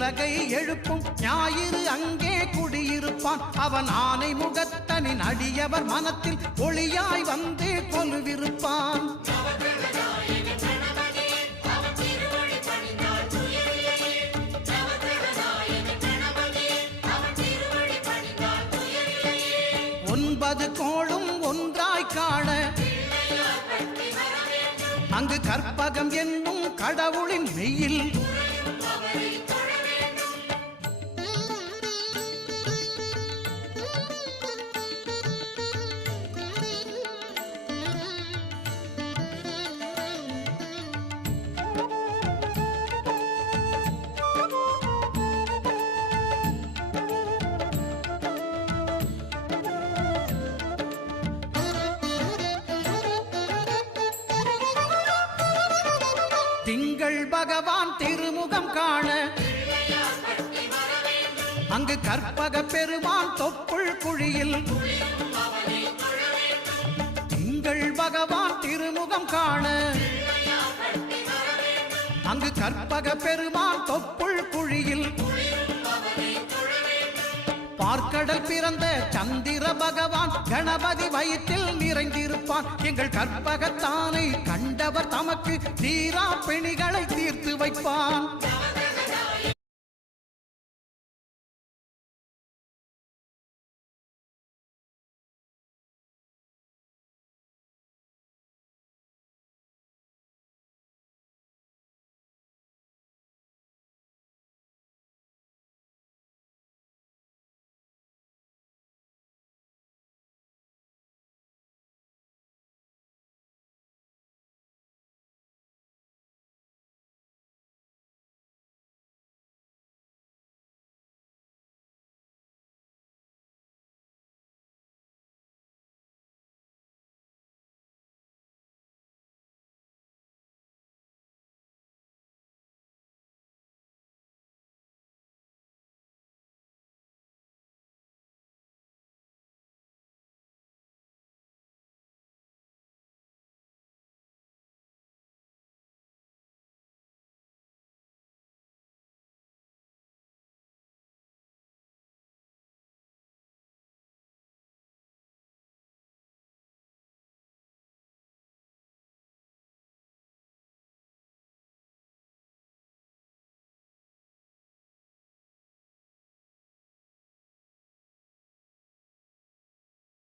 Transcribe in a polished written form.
உலகை எழுப்பும் ஞாயிறு அங்கே குடியிருப்பான். அவன் ஆனை முகத்தனின் அடியவர் மனத்தில் ஒளியாய் வந்து கொலுவிருப்பான். ஒன்பது கோளும் ஒன்றாய் காண அங்கு கற்பகம் என்னும் கடவுளின் மெய்யில் திங்கள் பகவான் திருமுகம் காண அங்கு கற்பக பெருமான் தொப்புள் குழியில் திங்கள் பகவான் திருமுகம் காண அங்கு கற்பக பெருமான் தொப்புள் குழியில் பார்க்கடல் பிறந்த சந்திர பகவான் கணபதி வயிற்றில் நிறைந்திருப்பான். எங்கள் கற்பகத்தானை கண்டவர் தமக்கு தீரா பிணிகளை தீர்த்து வைப்பான்.